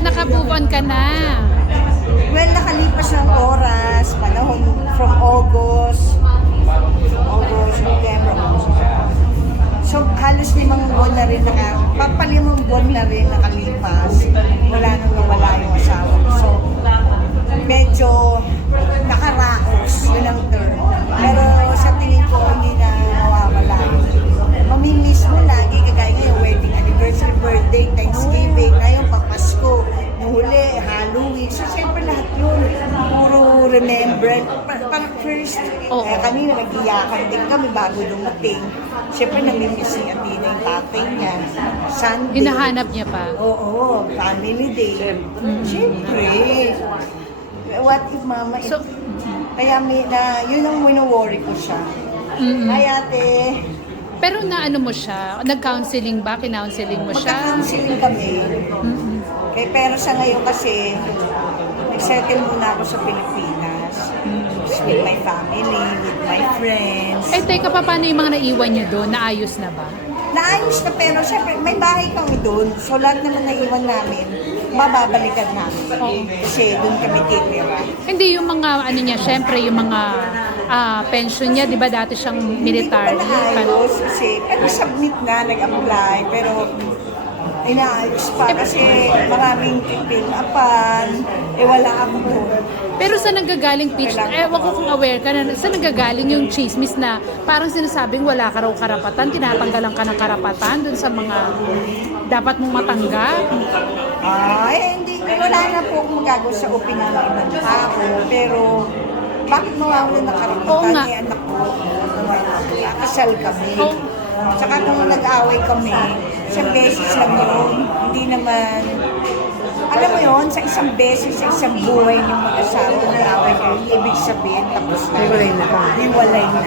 naka-move on ka na. Well, nakalipas ng oras, panahon from August, November. So, halos 5 buwan na rin papalimang buwan na rin nakalipas. Wala nang nawala yung asawa ko. So, medyo nakaraos, yun ang term. Pero sa tingin ko, hindi na nawawala. Mamimiss mo lagi, kagaya ngayon, wedding anniversary, birthday, Thanksgiving, ngayon, papasko, yung huli, Halloween. So, siyempre lahat yun, puro remembrance. Parang first, Oo. kanina nag-iyakan din kami bago dumating. Siyempre, namimiss ni Athena yung tatay niya. Sunday. Hinahanap niya pa. Oo, family day. Siyempre. What if mama, So, kaya yun ang wino-worry ko siya. Ay ate, pero naano mo siya? Nag-counseling ba? Kinounseling mo siya? magka-counseling kami. Pero sa ngayon kasi, nag-settle muna ako sa Pilipinas. With my family, with my friends. Eh, teka pa, paano yung mga naiwan niyo doon? Naayos na ba? Naayos na pero syempre may bahay kami doon. So lahat naman naiwan namin, mababalikan namin. Kasi doon kami titira. Hindi yung mga, ano niya, syempre yung mga pension niya, di ba dati siyang military? Hindi pa naayos kasi submit na, nag-apply. Pero inaayos pa kasi maraming fill upan. Wala ako doon. Pero sa nanggagaling pitch, wag ko kung aware ka na, sa nanggagaling yung chismis na parang sinasabing wala ka raw karapatan, tinatanggalan ka ng karapatan dun sa mga dapat mong matanggap. Hindi. Wala na po akong magagawa sa opinion ng ibang tao. Pero, bakit mawawalan ng Oo karapatan nga. ni anak ko? Kasal kami. Oo. Tsaka kung nag-away kami, isang beses lang yun. Hindi naman, alam mo yun, sa isang beses, sa isang buhay ng mag-asawa, nag-away kayo, ibig sabihin, tapos na. Hiwalay na.